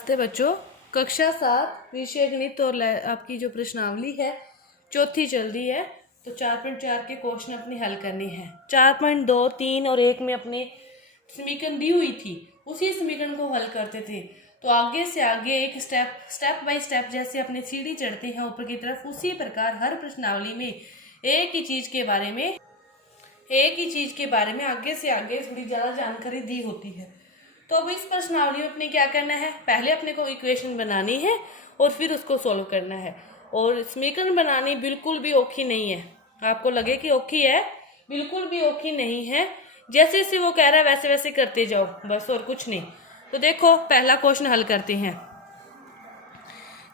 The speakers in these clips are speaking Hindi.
नमस्ते बच्चों, कक्षा 7 विषय गणित और आपकी जो प्रश्नावली है चौथी चल रही है। तो 4.4 के क्वेश्चन अपनी हल करनी है। 4.2, 3 और 1 में अपने समीकरण दी हुई थी, उसी समीकरण को हल करते थे। तो आगे से आगे एक स्टेप बाय स्टेप जैसे अपने सीढ़ी चढ़ते हैं ऊपर की तरफ, उसी प्रकार हर प्रश्नावली में एक ही चीज के बारे में आगे से आगे थोड़ी ज्यादा जानकारी दी होती है। तो अब इस प्रश्नावली में अपने क्या करना है, पहले अपने को इक्वेशन बनानी है और फिर उसको सोल्व करना है। और समीकरण बनानी बिल्कुल भी औखी नहीं है। आपको लगे कि औखी है, बिल्कुल भी औखी नहीं है। जैसे जैसे वो कह रहा है वैसे वैसे करते जाओ, बस और कुछ नहीं। तो देखो पहला क्वेश्चन हल करते हैं।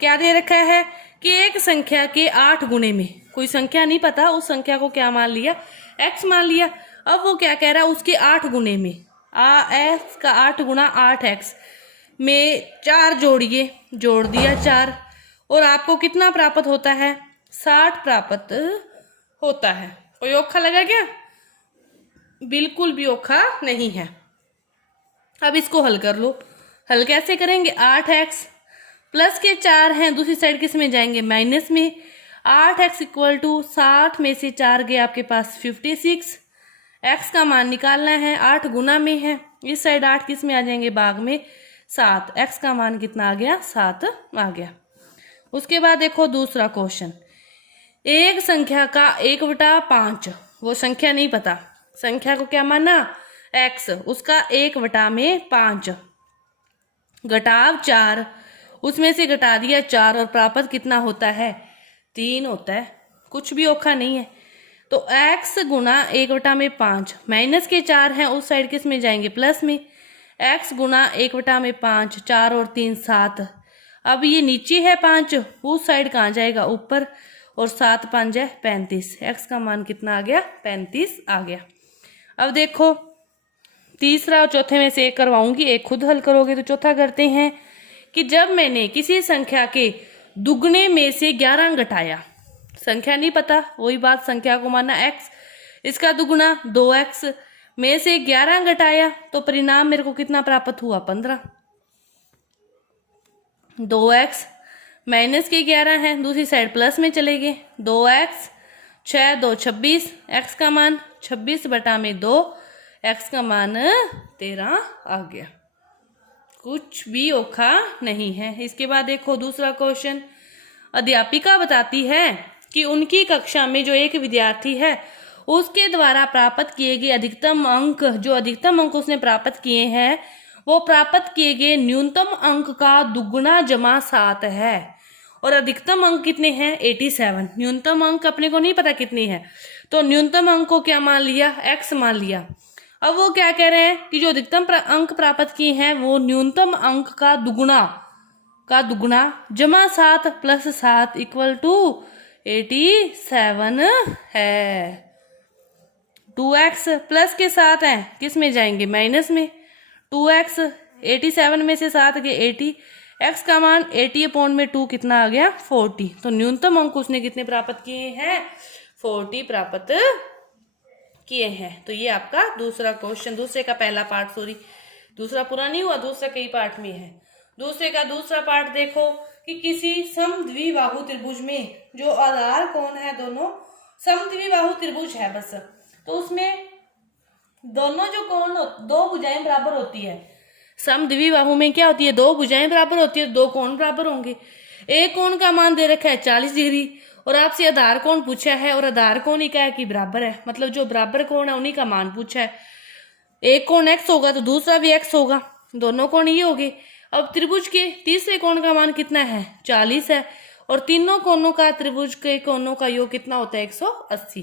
क्या दे रखा है कि एक संख्या के 8 गुणे में, कोई संख्या नहीं पता, उस संख्या को क्या मान लिया, x मान लिया। अब वो क्या कह रहा है, उसके 8 गुणे में x का 8 गुणा 8x में 4 जोड़िए, जोड़ दिया 4, और आपको कितना प्राप्त होता है, 60 प्राप्त होता है। कोई औखा लगा क्या? बिल्कुल भी औखा नहीं है। अब इसको हल कर लो। हल कैसे करेंगे, 8x प्लस के 4 हैं, दूसरी साइड किस में जाएंगे, माइनस में। 8x इक्वल टू 60 में से 4 गए आपके पास 56। x का मान निकालना है, 8 गुना में है, इस साइड 8 किस में आ जाएंगे, भाग में 7। x का मान कितना आ गया, 7 आ गया। उसके बाद देखो दूसरा क्वेश्चन, एक संख्या का 1/5, वो संख्या नहीं पता, संख्या को क्या माना, x, उसका 1/5 घटाव 4, उसमें से घटा दिया 4 और प्राप्त कितना होता है, 3 होता है। कुछ भी औखा नहीं है। तो x गुना 1/5, माइनस के 4 हैं, उस साइड किस में जाएंगे, प्लस में। x गुना 1/5, 4 और 3 7। अब ये नीचे है 5, उस साइड कहाँ जाएगा, ऊपर, और 7 5 है 35। x का मान कितना आ गया, 35 आ गया। अब देखो तीसरा और चौथे में से एक करवाऊंगी, एक खुद हल करोगे। तो चौथा करते हैं कि जब मैंने किसी संख्या के दुगने में से 11 घटाया, संख्या नहीं पता, वही बात, संख्या को माना x, इसका दुगुना 2x में से 11 घटाया, तो परिणाम मेरे को कितना प्राप्त हुआ, 15। 2x माइनस के 11 है, दूसरी साइड प्लस में चले गए, 2x 6 2 26, x का मान 26/2, x का मान 13 आ गया। कुछ भी औखा नहीं है। इसके बाद देखो दूसरा क्वेश्चन, अध्यापिका बताती है कि उनकी कक्षा में जो एक विद्यार्थी है उसके द्वारा प्राप्त किए गए अधिकतम अंक, जो अधिकतम अंक उसने प्राप्त किए हैं, वो प्राप्त किए गए न्यूनतम अंक का दुगुना जमा 7 है। और अधिकतम अंक कितने हैं, 87। न्यूनतम अंक अपने को नहीं पता कितनी है, तो न्यूनतम अंक को क्या मान लिया, x मान लिया। अब वो क्या कह रहे हैं कि जो अधिकतम अंक प्राप्त किए हैं वो न्यूनतम अंक का दुगुना जमा 7 प्लस 7 इक्वल टू 87 है। 2x प्लस के 7 है, किस में जाएंगे, माइनस में। 2x 87 में से 7 के 80, x का मान 80/2 कितना आ गया, 40। तो न्यूनतम अंक उसने कितने प्राप्त किए हैं, 40 प्राप्त किए हैं। तो ये आपका दूसरा क्वेश्चन, दूसरे का पहला पार्ट, सॉरी दूसरा पूरा नहीं हुआ, दूसरा कई पार्ट में है। दूसरे का दूसरा पार्ट देखो कि किसी समद्विबाहु त्रिभुज में जो आधार कोण है, दोनों समद्विबाहु त्रिभुज है बस, तो उसमें दोनों जो कोण, दो भुजाएं बराबर होती है। समद्विबाहु में क्या होती है, दो भुजाएं बराबर होती है, दो कोण बराबर होंगे। एक कोण का मान दे रखा है 40 डिग्री, और आपसे आधार कोण पूछा है, और आधार कोण ही क्या है कि बराबर है, मतलब जो बराबर कोण है उन्हीं का मान पूछा है। एक कोण x होगा तो दूसरा भी x होगा, दोनों कोण ये हो गए। अब त्रिभुज के तीसरे कोण का मान कितना है, 40 है, और तीनों कोणों का, त्रिभुज के कोणों का योग कितना होता है, 180।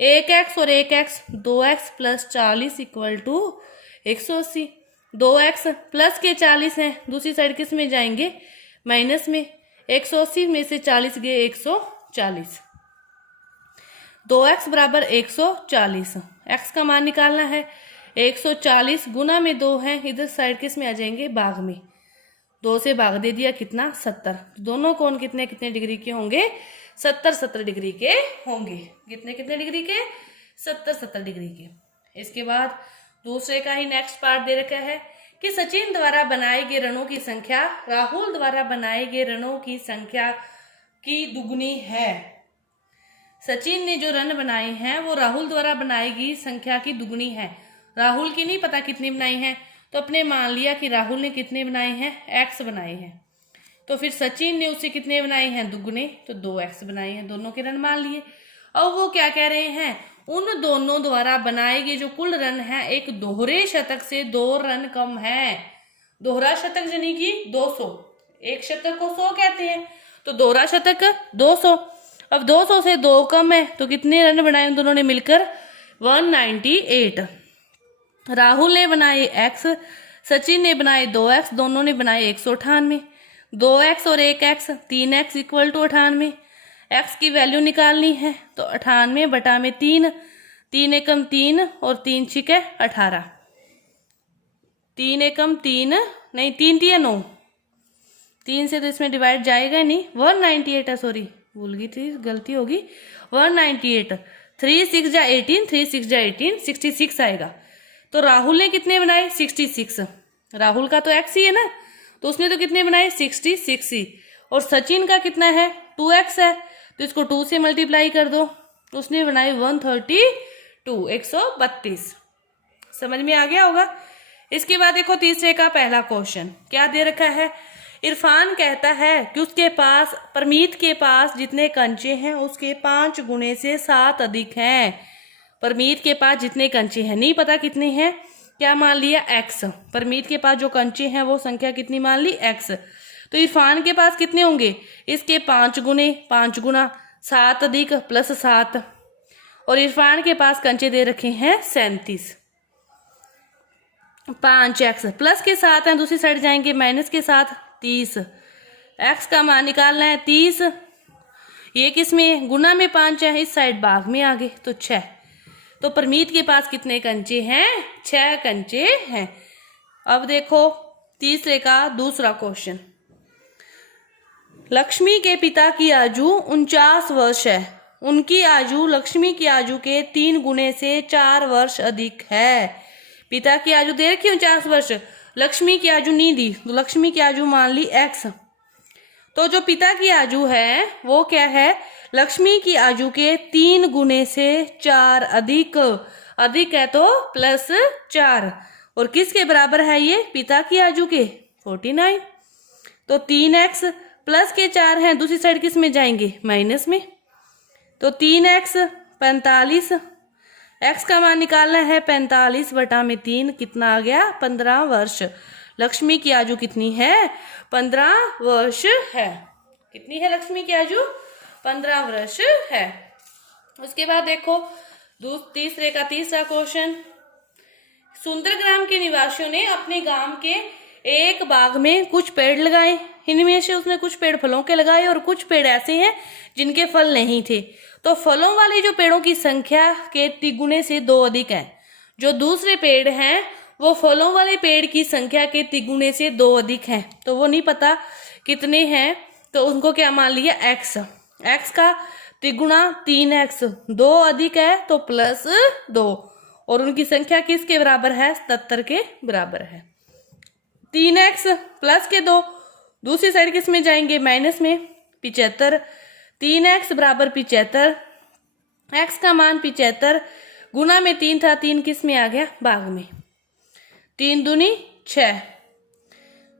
1x और 1x, 2x plus 40 equal to 180। 2x plus के 40 है, दूसरी साइड किस में जाएंगे, माइनस में। 180 में से 40 गए 140, 2x बराबर 140। x का मान निकालना है, 140 गुना में 2 है, इधर साइड किस में आ जाएंगे, भाग में। 2 से भाग दे दिया कितना, 70। दोनों कोण कितने कितने डिग्री के होंगे, 70 डिग्री के होंगे। कितने कितने डिग्री के, 70 डिग्री के। इसके बाद दूसरे का ही नेक्स्ट पार्ट दे रखा है कि सचिन द्वारा बनाए गए रनों की संख्या राहुल द्वारा बनाए गए रनों की संख्या की दुगनी है। सचिन ने जो रन बनाए हैं वो राहुल द्वारा बनाई गई संख्या की दुगनी है। राहुल की नहीं पता कितनी बनाई है, तो अपने मान लिया कि राहुल ने कितने बनाए हैं, x बनाए हैं। तो फिर सचिन ने उससे कितने बनाए हैं, दुगने, तो 2x बनाए हैं। दोनों के रन मान लिए। अब वो क्या कह रहे हैं, उन दोनों द्वारा बनाए गए जो कुल रन है एक दोहरे शतक से 2 रन कम है। दोहरा शतक यानी कि 200, एक शतक को 100 कहते हैं, तो दोहरा शतक 200। अब 200 से 2 कम है, तो कितने रन बनाए उन दोनों ने मिलकर, 198। राहुल ने बनाए x, सचिन ने बनाए 2x, दोनों ने बनाए 198। 2x और 1x, 3x equal to 98। x की वैल्यू निकालनी है, तो 98 बटा में 3, 3 एकम 3 और 3 छिके 18। 3 एकम 3 नहीं, 3 3 9, 3 से तो इसमें डिवाइड जाएगा नहीं, 198 है, सॉरी भूल गई थी, गलती होगी, 198। 3 6 जा 18, 3 6 जा 18, 66 आएगा। तो राहुल ने कितने बनाए, 66। राहुल का तो x ही है ना, तो उसने तो कितने बनाए, 66 ही। और सचिन का कितना है, 2x है, तो इसको 2 से मल्टीप्लाई कर दो, उसने बनाए 132, 132। समझ में आ गया होगा। इसके बाद देखो तीसरे का पहला क्वेश्चन क्या दे रखा है। इरफान कहता है कि उसके पास, परमीत के पास जितने कंचे हैं उसके 5 गुने से 7 अधिक हैं। परमीत के पास जितने कंचे हैं, नहीं पता कितने हैं, क्या मान लिया, x। परमीत के पास जो कंचे हैं वो संख्या कितनी मान ली, x। तो इरफान के पास कितने होंगे, इसके 5 गुने, 5 गुना 7 अधिक प्लस 7। और इरफान के पास कंचे दे रखे हैं 37। 5x प्लस के साथ हैं, दूसरी साइड जाएंगे माइनस के साथ, 30। x का मान निकालना है 30। ये किस में, गुना में 5 है, इस साइड भाग में आ गए, तो 6। तो परमीत के पास कितने कंचे हैं, 6 कंचे हैं। अब देखो तीसरे का दूसरा क्वेश्चन। लक्ष्मी के पिता की आयु 49 वर्ष है। उनकी आयु लक्ष्मी की आयु के 3 गुने से 4 वर्ष अधिक है। पिता की आयु दे रखी 49 वर्ष, लक्ष्मी की आयु नहीं दी, तो लक्ष्मी की आयु मान ली x। तो जो पिता की आयु है वो क्या है, लक्ष्मी की आयु के 3 गुने से 4 अधिक, अधिक है तो प्लस 4। और किसके बराबर है ये, पिता की आयु के, 49। तो 3x प्लस के 4 हैं, दूसरी साइड किस में जाएंगे, माइनस में, तो 3x 45। x का मान निकालना है 45 बटा में 3, कितना आ गया, 15 वर्ष। लक्ष्मी की आयु कितनी है, 15 वर्ष है। कितनी है लक्ष्मी की आयु, 15 वर्ष है। उसके बाद देखो तीसरे का तीसरा क्वेश्चन। सुंदरग्राम के निवासियों ने अपने गांव के एक बाग में कुछ पेड़ लगाए। इनमें से उसने कुछ पेड़ फलों के लगाए और कुछ पेड़ ऐसे हैं जिनके फल नहीं थे। तो फलों वाले जो पेड़ों की संख्या के 3 गुने से 2 अधिक है। जो दूसरे पेड़ हैं वो फलों वाले पेड़ की संख्या के 3 गुने से 2 अधिक हैं। तो वो नहीं पता कितने हैं, तो उनको क्या मान लिया, x। x का 3 गुना 3x, 2 अधिक है तो प्लस 2। और उनकी संख्या किसके बराबर है, 77 के बराबर है। 3x प्लस के 2, दूसरी साइड किस में जाएंगे, माइनस में, 75। 3x बराबर 75, x का मान 75, गुना में 3 था, 3 किस में आ गया, भाग में। 3 दूनी 6,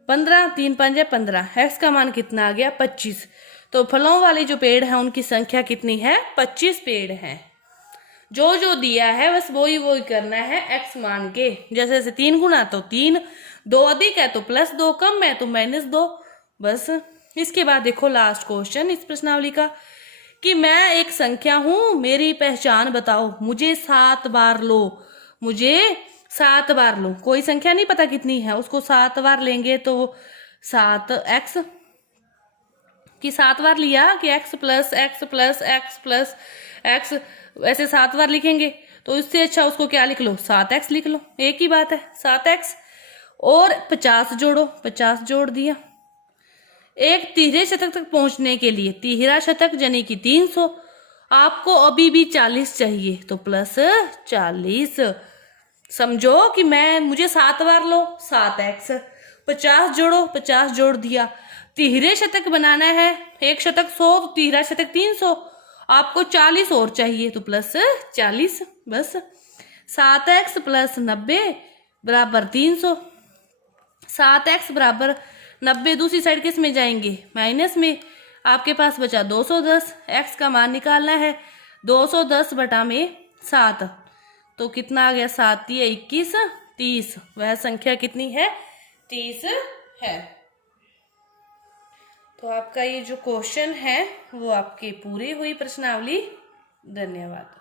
15, 3 5 15, x का मान कितना आ गया, 25। तो फलों वाले जो पेड़ हैं उनकी संख्या कितनी है, 25 पेड़ हैं। जो जो दिया है बस वही करना है x मान के। जैसे जैसे 3 गुना तो 3, 2 अधिक है तो प्लस 2, कम है तो माइनस 2, बस। इसके बाद देखो लास्ट क्वेश्चन इस प्रश्नावली का, कि मैं एक संख्या हूं, मेरी पहचान बताओ, मुझे 7 बार लो, मुझे 7 बार लो। कोई संख्या नहीं पता कितनी है, उसको 7 बार लेंगे तो 7x की 7 बार लिया कि x plus x plus x plus x, ऐसे 7 बार लिखेंगे तो इससे अच्छा उसको क्या लिख लो, 7x लिख लो, एक ही बात है, 7x। और 50 जोड़ो, 50 जोड़ दिया। एक तिहरे शतक तक पहुंचने के लिए, तिहरा शतक यानी कि 300, आपको अभी भी 40 चाहिए तो प्लस 40। समझो कि मुझे 7 बार लो 7x, 50 जोड़ो 50 जोड़ दिया। तिहरे शतक बनाना है, एक शतक 100 तो तिहरा शतक 300, आपको 40 और चाहिए तो प्लस 40 बस। 7x प्लस 90 बराबर 300। 7x बराबर 90 दूसरी साइड किस में जाएंगे, माइनस में। आपके पास बचा 210, x का मान निकालना है 210 बटा में 7, तो कितना आ गया, 7 या 21 30। वह संख्या कितनी है, 30 है। तो आपका ये जो क्वेश्चन है वो आपकी पूरी हुई प्रश्नावली। धन्यवाद।